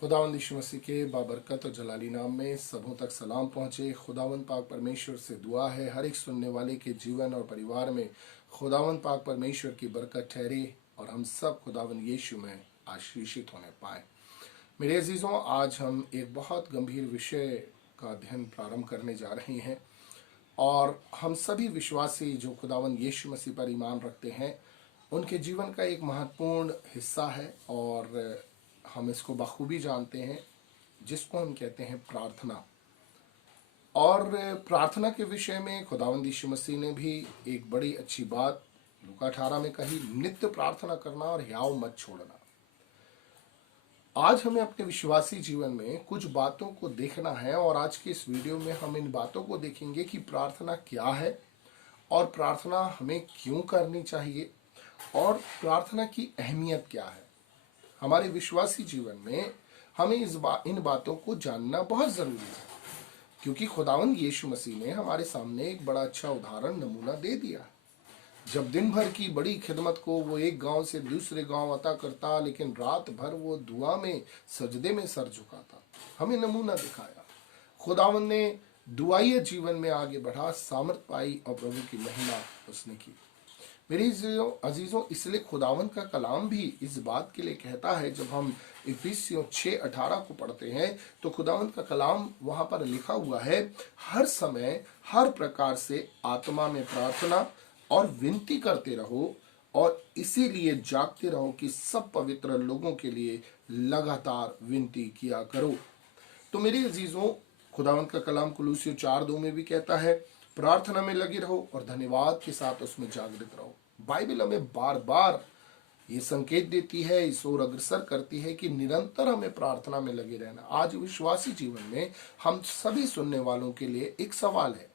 खुदावंद यीशु मसीह के बाबरकत और जलाली नाम में सबों तक सलाम पहुँचे। खुदावंद पाक परमेश्वर से दुआ है हर एक सुनने वाले के जीवन और परिवार में खुदावंद पाक परमेश्वर की बरकत ठहरे और हम सब खुदावंद यीशु में आशीषित होने पाए। मेरे अजीज़ों, आज हम एक बहुत गंभीर विषय का अध्ययन प्रारंभ करने जा रहे हैं और हम सभी विश्वासी जो खुदावंद यीशु मसीह पर ईमान रखते हैं उनके जीवन का एक महत्वपूर्ण हिस्सा है और हम इसको बखूबी जानते हैं, जिसको हम कहते हैं प्रार्थना। और प्रार्थना के विषय में खुदावंद यीशु मसीह ने भी एक बड़ी अच्छी बात लूका 18 में कही, नित्य प्रार्थना करना और हियाव मत छोड़ना। आज हमें अपने विश्वासी जीवन में कुछ बातों को देखना है और आज के इस वीडियो में हम इन बातों को देखेंगे कि प्रार्थना क्या है और प्रार्थना हमें क्यों करनी चाहिए और प्रार्थना की अहमियत क्या है। हमारे विश्वासी जीवन में हमें इन बातों को जानना बहुत ज़रूरी है, क्योंकि खुदावंद यीशु मसीह ने हमारे सामने एक बड़ा अच्छा उदाहरण नमूना दे दिया। जब दिन भर की बड़ी खिदमत को वो एक गांव से दूसरे गांव अता करता, लेकिन रात भर वो दुआ में सजदे में सर झुकाता, हमें नमूना दिखाया। खुदावंद ने दुआई जीवन में आगे बढ़ा, सामर्थ पाई और प्रभु की महिमा उसने की। मेरे अजीजों, इसलिए खुदावंद का कलाम भी इस बात के लिए कहता है, जब हम इफिसियों 6:18 को पढ़ते हैं तो खुदावंद का कलाम वहां पर लिखा हुआ है, हर समय हर प्रकार से आत्मा में प्रार्थना और विनती करते रहो और इसीलिए जागते रहो कि सब पवित्र लोगों के लिए लगातार विनती किया करो। तो मेरे अजीजों, खुदावंद का कलाम कुलूसियों 4:2 में भी कहता है, प्रार्थना में लगे रहो और धन्यवाद के साथ उसमें जागृत रहो। बाइबल हमें बार बार ये संकेत देती है, इस ओर अग्रसर करती है कि निरंतर हमें प्रार्थना में लगे रहना। आज विश्वासी जीवन में हम सभी सुनने वालों के लिए एक सवाल है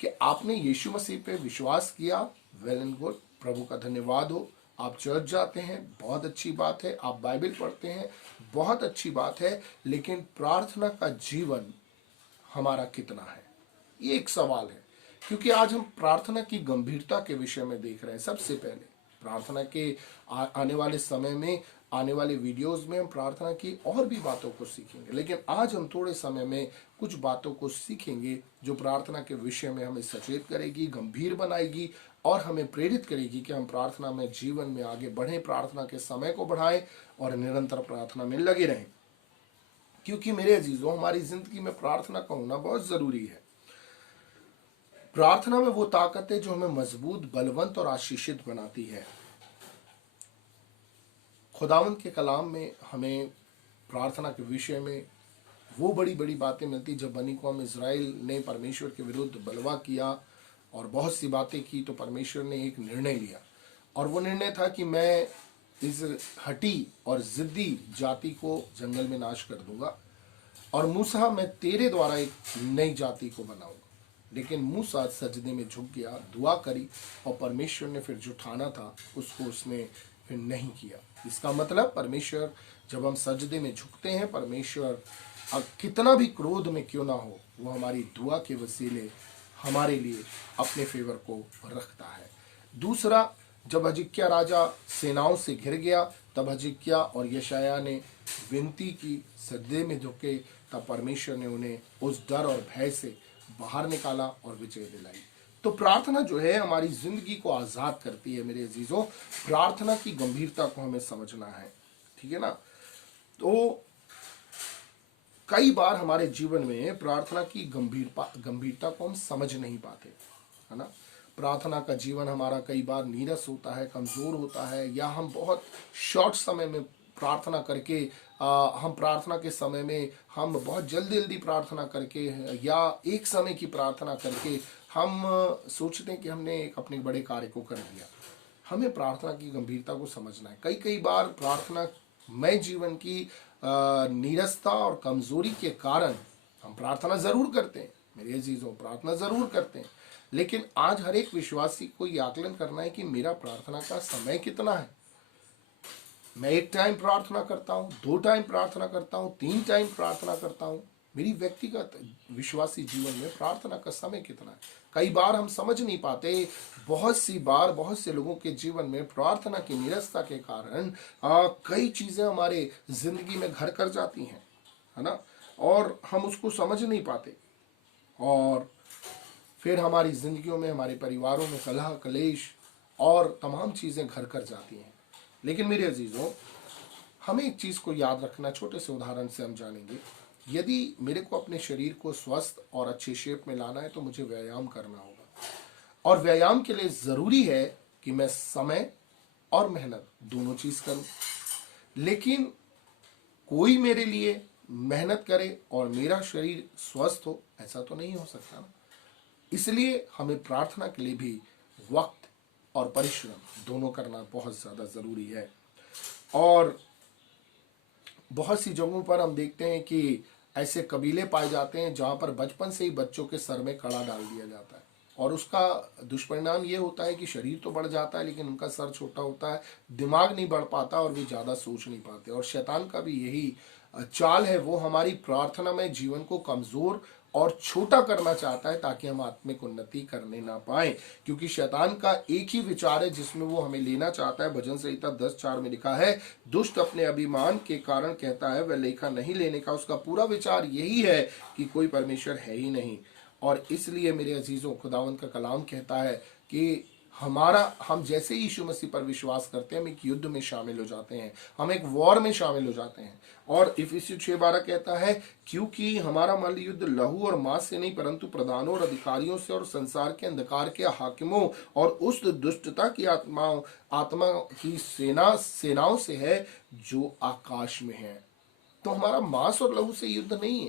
कि आपने यीशु मसीह पे विश्वास किया, वेल एंड गुड, प्रभु का धन्यवाद हो। आप चर्च जाते हैं, बहुत अच्छी बात है। आप बाइबल पढ़ते हैं, बहुत अच्छी बात है। लेकिन प्रार्थना का जीवन हमारा कितना है, ये एक सवाल है, क्योंकि आज हम प्रार्थना की गंभीरता के विषय में देख रहे हैं। सबसे पहले प्रार्थना के आने वाले समय में, आने वाले वीडियोस में हम प्रार्थना की और भी बातों को सीखेंगे, लेकिन आज हम थोड़े समय में कुछ बातों को सीखेंगे जो प्रार्थना के विषय में हमें सचेत करेगी, गंभीर बनाएगी और हमें प्रेरित करेगी कि हम प्रार्थना में जीवन में आगे बढ़ें, प्रार्थना के समय को बढ़ाएं और निरंतर प्रार्थना में लगे रहें। क्योंकि मेरे अजीजों, हमारी जिंदगी में प्रार्थना का होना बहुत जरूरी है। प्रार्थना में वो ताकत है जो हमें मजबूत, बलवंत और आशीषित बनाती है। खुदावंद के कलाम में हमें प्रार्थना के विषय में वो बड़ी बड़ी बातें मिलती। जब बनी कौम इज़राइल ने परमेश्वर के विरुद्ध बलवा किया और बहुत सी बातें की, तो परमेश्वर ने एक निर्णय लिया और वो निर्णय था कि मैं इस हठी और जिद्दी जाति को जंगल में नाश कर दूंगा और मूसा, मैं तेरे द्वारा एक नई जाति को बनाऊंगा। लेकिन मूसा सजदे में झुक गया, दुआ करी और परमेश्वर ने फिर जो ठाना था उसको उसने फिर नहीं किया। इसका मतलब परमेश्वर, जब हम सजदे में झुकते हैं, परमेश्वर अब कितना भी क्रोध में क्यों ना हो, वो हमारी दुआ के वसीले हमारे लिए अपने फेवर को रखता है। दूसरा, जब हिजकिय्याह राजा सेनाओं से घिर गया, तब हिजकिय्याह और यशायाह ने विनती की, सजदे में झुके, तब परमेश्वर ने उन्हें उस डर और भय से बाहर निकाला और विजय दिलाई। तो प्रार्थना जो है हमारी जिंदगी को आजाद करती है। मेरे अजीजों, प्रार्थना की गंभीरता को हमें समझना है, ठीक है ना। तो कई बार हमारे जीवन में प्रार्थना की गंभीरता को हम समझ नहीं पाते, है ना। प्रार्थना का जीवन हमारा कई बार नीरस होता है, कमजोर होता है, या हम बहुत शॉर्ट समय में प्रार्थना करके हम प्रार्थना के समय में हम बहुत जल्दी प्रार्थना करके या एक समय की प्रार्थना करके हम सोचते हैं कि हमने एक अपने बड़े कार्य को कर दिया। हमें प्रार्थना की गंभीरता को समझना है। कई बार प्रार्थना में जीवन की नीरसता और कमजोरी के कारण हम प्रार्थना जरूर करते हैं। मेरे अजीजों, प्रार्थना जरूर करते हैं, लेकिन आज हर एक विश्वासी को ये आकलन करना है कि मेरा प्रार्थना का समय कितना है। मैं एक टाइम प्रार्थना करता हूँ, 2 टाइम प्रार्थना करता हूँ, 3 टाइम प्रार्थना करता हूँ। मेरी व्यक्तिगत विश्वासी जीवन में प्रार्थना का समय कितना है, कई बार हम समझ नहीं पाते। बहुत सी बार बहुत से लोगों के जीवन में प्रार्थना की निरसता के कारण कई चीजें हमारे जिंदगी में घर कर जाती हैं। है ना, और हम उसको समझ नहीं पाते, और फिर हमारी जिंदगियों में, हमारे परिवारों में कलह कलेश और तमाम चीजें घर कर जाती हैं। लेकिन मेरे अजीजों, हमें एक चीज को याद रखना, छोटे से उदाहरण से हम जानेंगे। यदि मेरे को अपने शरीर को स्वस्थ और अच्छी शेप में लाना है तो मुझे व्यायाम करना होगा, और व्यायाम के लिए जरूरी है कि मैं समय और मेहनत दोनों चीज करूं। लेकिन कोई मेरे लिए मेहनत करे और मेरा शरीर स्वस्थ हो, ऐसा तो नहीं हो सकता ना। इसलिए हमें प्रार्थना के लिए भी वक्त और परिश्रम दोनों करना बहुत ज्यादा जरूरी है। और बहुत सी जगहों पर हम देखते हैं कि ऐसे कबीले पाए जाते हैं जहां पर बचपन से ही बच्चों के सर में कड़ा डाल दिया जाता है, और उसका दुष्परिणाम ये होता है कि शरीर तो बढ़ जाता है लेकिन उनका सर छोटा होता है, दिमाग नहीं बढ़ पाता और वे ज़्यादा सोच नहीं पाते। और शैतान का भी यही चाल है, वो हमारी प्रार्थना में जीवन को कमज़ोर और छोटा करना चाहता है ताकि हम आत्मिक उन्नति करने ना पाए। क्योंकि शैतान का एक ही विचार है जिसमें वो हमें लेना चाहता है। भजन संहिता 10:4 में लिखा है, दुष्ट अपने अभिमान के कारण कहता है वह लेखा नहीं लेने का। उसका पूरा विचार यही है कि कोई परमेश्वर है ही नहीं। और इसलिए मेरे अजीजों, खुदावंद का कलाम कहता है कि हम जैसे ही यीशु मसीह पर विश्वास करते हैं, हम एक युद्ध में शामिल हो जाते हैं, हम एक वॉर में शामिल हो जाते हैं। और इफिसियों 6:12 कहता है, क्योंकि हमारा मल्ल युद्ध लहू और मांस से नहीं परंतु प्रधानों और अधिकारियों से और संसार के अंधकार के हाकिमों और उस दुष्टता की आत्मा की सेनाओं से है जो आकाश में है। तो हमारा मांस और लहू से युद्ध नहीं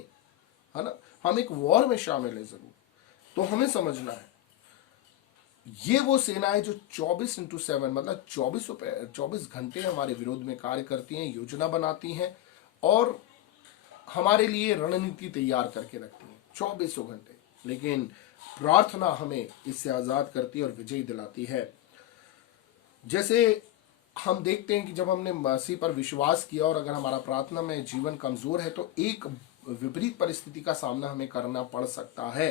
है ना, हम एक वॉर में शामिल है जरूर। तो हमें समझना है, ये वो सेना है जो 24/7 मतलब 24 घंटे हमारे विरोध में कार्य करती हैं, योजना बनाती हैं और हमारे लिए रणनीति तैयार करके रखती हैं 24 घंटे। लेकिन प्रार्थना हमें इससे आजाद करती है और विजय दिलाती है। जैसे हम देखते हैं कि जब हमने मसीह पर विश्वास किया और अगर हमारा प्रार्थना में जीवन कमजोर है तो एक विपरीत परिस्थिति का सामना हमें करना पड़ सकता है।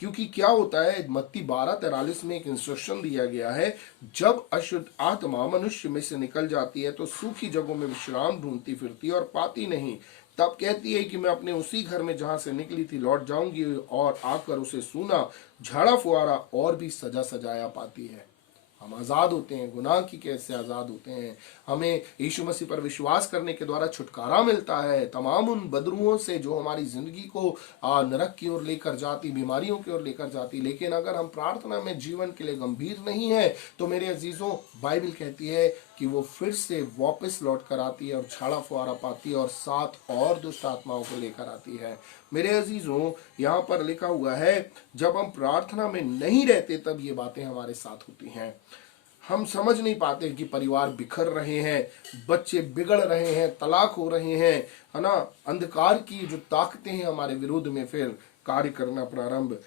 क्योंकि क्या होता है, मत्ती 12:43 में एक इंस्ट्रक्शन दिया गया है, जब अशुद्ध आत्मा मनुष्य में से निकल जाती है तो सूखी जगहों में विश्राम ढूंढती फिरती और पाती नहीं, तब कहती है कि मैं अपने उसी घर में जहां से निकली थी लौट जाऊंगी, और आकर उसे सूना झाड़ा फुआरा और भी सजा सजाया पाती है। हम आज़ाद होते हैं, गुनाह की कैद से आज़ाद होते हैं। हमें यीशु मसीह पर विश्वास करने के द्वारा छुटकारा मिलता है तमाम उन बदरुओं से जो हमारी जिंदगी को नरक की ओर लेकर जाती, बीमारियों की ओर लेकर जाती। लेकिन अगर हम प्रार्थना में जीवन के लिए गंभीर नहीं है तो मेरे अजीजों, बाइबल कहती है कि वो फिर से वापस लौट कर आती है और झाड़ा फुआरा पाती है और साथ और दुष्ट आत्माओं को लेकर आती है। मेरे अजीजों, यहाँ पर लिखा हुआ है, जब हम प्रार्थना में नहीं रहते तब ये बातें हमारे साथ होती हैं। हम समझ नहीं पाते कि परिवार बिखर रहे हैं, बच्चे बिगड़ रहे हैं, तलाक हो रहे हैं, है ना। अंधकार की जो ताकतें हैं हमारे विरोध में फिर कार्य करना प्रारंभ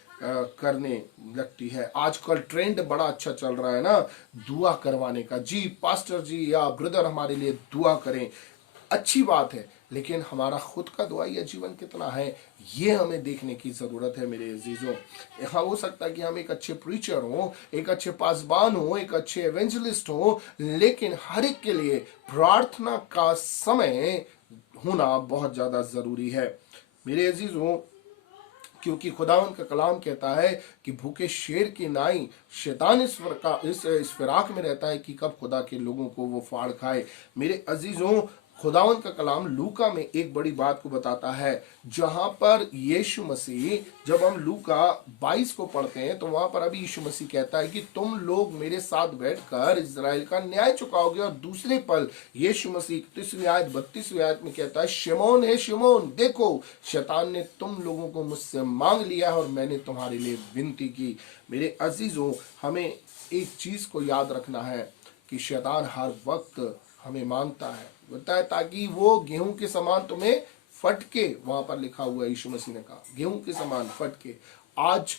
करने लगती है। आजकल ट्रेंड बड़ा अच्छा चल रहा है ना, दुआ करवाने का। जी पास्टर जी या ब्रदर हमारे लिए दुआ करें, अच्छी बात है, लेकिन हमारा खुद का दुआया जीवन कितना है ये हमें देखने की जरूरत है मेरे अजीजों। हाँ, हो सकता है कि हम एक अच्छे प्रीचर हो, एक अच्छे पासबान हो, एक अच्छे एवेंजलिस्ट हो, लेकिन हर एक के लिए प्रार्थना का समय होना बहुत ज्यादा जरूरी है मेरे अजीजों। क्योंकि खुदावंद का कलाम कहता है कि भूखे शेर की नाई शैतान इस फिराक में रहता है कि कब खुदा के लोगों को वो फाड़ खाए। मेरे अजीजों, खुदावंद का कलाम लूका में एक बड़ी बात को बताता है, जहां पर यीशु मसीह, जब हम लूका 22 को पढ़ते हैं तो वहां पर अभी यीशु मसीह कहता है कि तुम लोग मेरे साथ बैठकर इजराइल का न्याय चुकाओगे। और दूसरे पल यीशु मसीह 31वीं आयत 32वीं आयत में कहता है, शिमोन है शिमोन, देखो शैतान ने तुम लोगों को मुझसे मांग लिया है और मैंने तुम्हारे लिए विनती की। मेरे अजीजों, हमें एक चीज को याद रखना है कि शैतान हर वक्त हमें मांगता है, बोलता है ताकि वो गेहूं के समान तुम्हें फटके। वहां पर लिखा हुआ है, यीशु मसीह ने कहा गेहूं के समान फटके। आज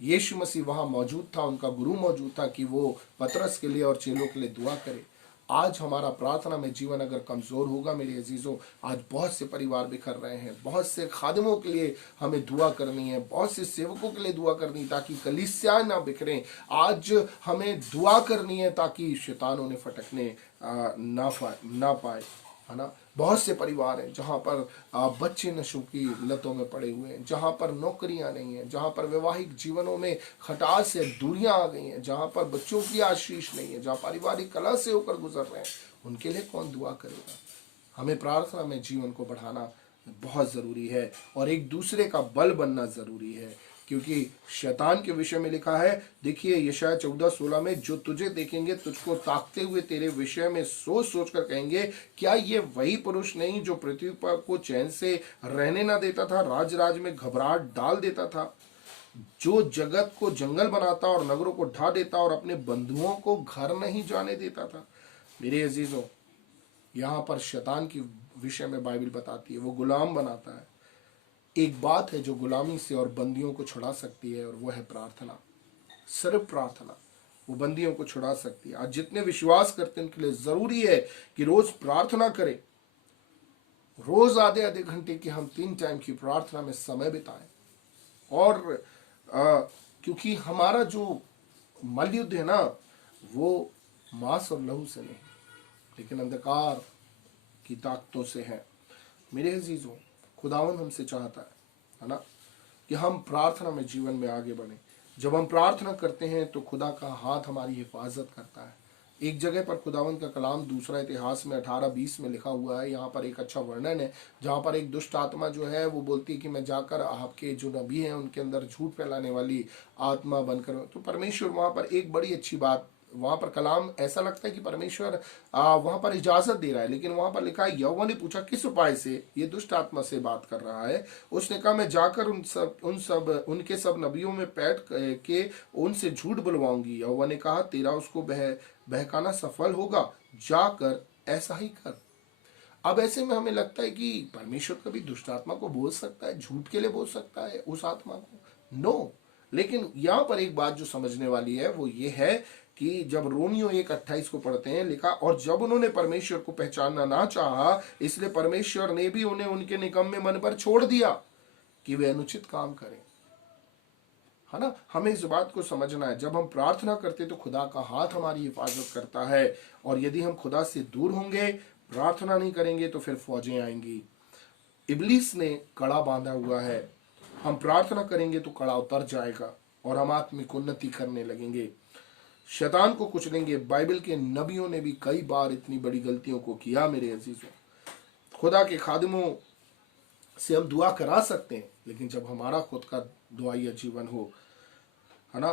यीशु मसीह वहां मौजूद था, उनका गुरु मौजूद था कि वो पतरस के लिए और चेलों के लिए दुआ करे। आज हमारा प्रार्थना में जीवन अगर कमजोर होगा मेरे अजीजों, आज बहुत से परिवार बिखर रहे हैं, बहुत से खादिमों के लिए हमें दुआ करनी है, बहुत से सेवकों के लिए दुआ करनी है ताकि कलीसिया ना बिखरें। आज हमें दुआ करनी है ताकि शैतान उन्हें फटकने ना पाए, है ना। बहुत से परिवार हैं जहाँ पर बच्चे नशों की लतों में पड़े हुए हैं, जहाँ पर नौकरियां नहीं हैं, जहाँ पर वैवाहिक जीवनों में खटास से दूरियां आ गई हैं, जहाँ पर बच्चों की आशीष नहीं है, जहाँ पारिवारिक कलह से होकर गुजर रहे हैं, उनके लिए कौन दुआ करेगा। हमें प्रार्थना में जीवन को बढ़ाना बहुत ज़रूरी है और एक दूसरे का बल बनना ज़रूरी है, क्योंकि शैतान के विषय में लिखा है, देखिए यशायाह 14:16 में, जो तुझे देखेंगे तुझको ताकते हुए तेरे विषय में सोच सोच कर कहेंगे, क्या ये वही पुरुष नहीं जो पृथ्वी पर को चैन से रहने ना देता था, राज राज में घबराहट डाल देता था, जो जगत को जंगल बनाता और नगरों को ढा देता और अपने बंधुओं को घर नहीं जाने देता था। मेरे अजीजों, यहाँ पर शैतान की विषय में बाइबल बताती है, वो गुलाम बनाता है। एक बात है जो गुलामी से और बंदियों को छुड़ा सकती है, और वो है प्रार्थना। सिर्फ प्रार्थना वो बंदियों को छुड़ा सकती है। आज जितने विश्वास करते हैं उनके लिए जरूरी है कि रोज प्रार्थना करें, रोज आधे आधे घंटे की हम 3 टाइम की प्रार्थना में समय बिताएं। और क्योंकि हमारा जो मलयुद्ध है ना, वो मांस और लहू से नहीं, लेकिन अंधकार की ताकतों से है। मेरे अजीजों, खुदावन हमसे चाहता है ना, कि हम प्रार्थना में जीवन में आगे बढ़ें। जब हम प्रार्थना करते हैं तो खुदा का हाथ हमारी हिफाजत करता है। एक जगह पर खुदावन का कलाम दूसरा इतिहास में 18:20 में लिखा हुआ है, यहाँ पर एक अच्छा वर्णन है, जहाँ पर एक दुष्ट आत्मा जो है वो बोलती है कि मैं जाकर आपके जो नबी हैं उनके अंदर झूठ फैलाने वाली आत्मा बनकर। तो परमेश्वर वहाँ पर एक बड़ी अच्छी बात, वहां पर कलाम ऐसा लगता है कि परमेश्वर वहां पर इजाजत दे रहा है, लेकिन वहां पर लिखा है, यहोवा ने पूछा किस उपाय से, ये दुष्ट आत्मा से बात कर रहा है। उसने कहा, मैं जाकर उनके सब नबियों में बैठ के उनसे झूठ बुलवाऊंगी। यहोवा ने कहा, तेरा उसको बहकाना सफल होगा, जाकर ऐसा ही कर। अब ऐसे में हमें लगता है कि परमेश्वर कभी दुष्ट आत्मा को बोल सकता है, झूठ के लिए बोल सकता है उस आत्मा को? नो। लेकिन यहाँ पर एक बात जो समझने वाली है वो ये है कि जब रोमियो 1:28 को पढ़ते हैं, लिखा, और जब उन्होंने परमेश्वर को पहचानना ना चाहा, इसलिए परमेश्वर ने भी उन्हें उनके निकम्मे मन पर छोड़ दिया कि वे अनुचित काम करें। है ना, हमें इस बात को समझना है। जब हम प्रार्थना करते तो खुदा का हाथ हमारी हिफाजत करता है, और यदि हम खुदा से दूर होंगे, प्रार्थना नहीं करेंगे, तो फिर फौजें आएंगी। इब्लीस ने कड़ा बांधा हुआ है, हम प्रार्थना करेंगे तो कड़ा उतर जाएगा और हम आत्मिक उन्नति करने लगेंगे, शैतान को कुचलेंगे। बाइबल के नबियों ने भी कई बार इतनी बड़ी गलतियों को किया। मेरे अजीजों, खुदा के खादिमों से हम दुआ करा सकते हैं, लेकिन जब हमारा खुद का दुआया जीवन हो, है ना,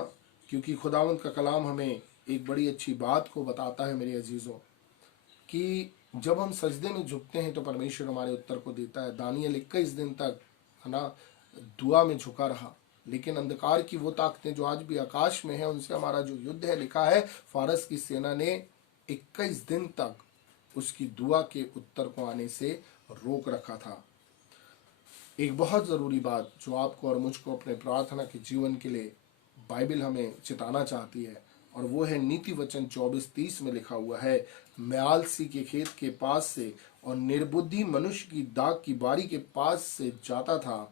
क्योंकि खुदावंत का कलाम हमें एक बड़ी अच्छी बात को बताता है मेरे अजीजों, कि जब हम सजदे में झुकते हैं तो परमेश्वर हमारे उत्तर को देता है। दानियल 21 दिन तक, है ना, दुआ में झुका रहा, लेकिन अंधकार की वो ताकतें जो आज भी आकाश में है, उनसे हमारा जो युद्ध है, लिखा है फारस की सेना ने 21 दिन तक उसकी दुआ के उत्तर को आने से रोक रखा था। एक बहुत ज़रूरी बात जो आपको और मुझको अपने प्रार्थना के जीवन के लिए बाइबल हमें चिताना चाहती है, और वो है नीति वचन 24:30 में लिखा हुआ है, मैं आलसी के खेत के पास से और निर्बुद्धि मनुष्य की दाख की बारी के पास से जाता था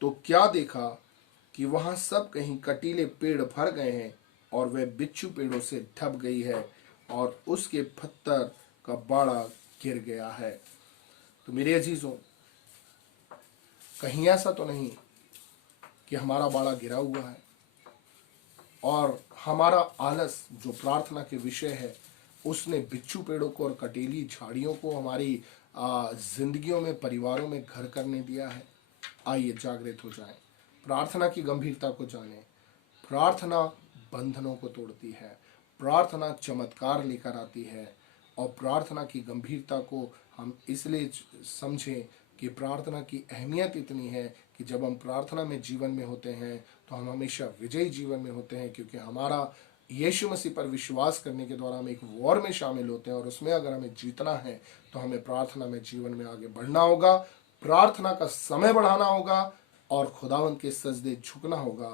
तो क्या देखा कि वहां सब कहीं कटीले पेड़ भर गए हैं और वह बिच्छू पेड़ों से ढप गई है और उसके पत्थर का बाड़ा गिर गया है। तो मेरे अजीजों, कहीं ऐसा तो नहीं कि हमारा बाड़ा गिरा हुआ है और हमारा आलस जो प्रार्थना के विषय है उसने बिच्छू पेड़ों को और कटीली झाड़ियों को हमारी जिंदगियों में, परिवारों में घर करने दिया है। आइए जागृत हो जाएं, प्रार्थना की गंभीरता को जानें। प्रार्थना बंधनों को तोड़ती है, प्रार्थना चमत्कार लेकर आती है, और प्रार्थना की गंभीरता को हम इसलिए समझें कि प्रार्थना की अहमियत इतनी है कि जब हम प्रार्थना में जीवन में होते हैं तो हम हमेशा विजयी जीवन में होते हैं, क्योंकि हमारा यीशु मसीह पर विश्वास करने के द्वारा हम एक वॉर में शामिल होते हैं, और उसमें अगर हमें जीतना है तो हमें प्रार्थना में जीवन में आगे बढ़ना होगा, प्रार्थना का समय बढ़ाना होगा और खुदावंत के सजदे झुकना होगा।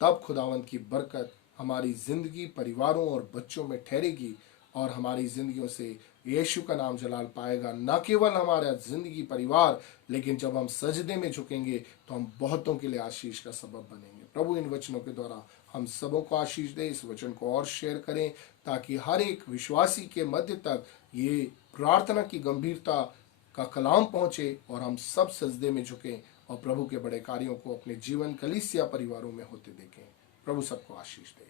तब खुदावंत की बरकत हमारी जिंदगी, परिवारों और बच्चों में ठहरेगी, और हमारी जिंदगियों से यीशु का नाम जलाल पाएगा। न केवल हमारा जिंदगी, परिवार, लेकिन जब हम सजदे में झुकेंगे तो हम बहुतों के लिए आशीष का सबब बनेंगे। प्रभु इन वचनों के द्वारा हम सबों को आशीष दे। इस वचन को और शेयर करें ताकि हर एक विश्वासी के मध्य तक ये प्रार्थना की गंभीरता का कलाम पहुंचे और हम सब सजदे में झुकें और प्रभु के बड़े कार्यों को अपने जीवन कलीसिया परिवारों में होते देखें। प्रभु सबको आशीष दे।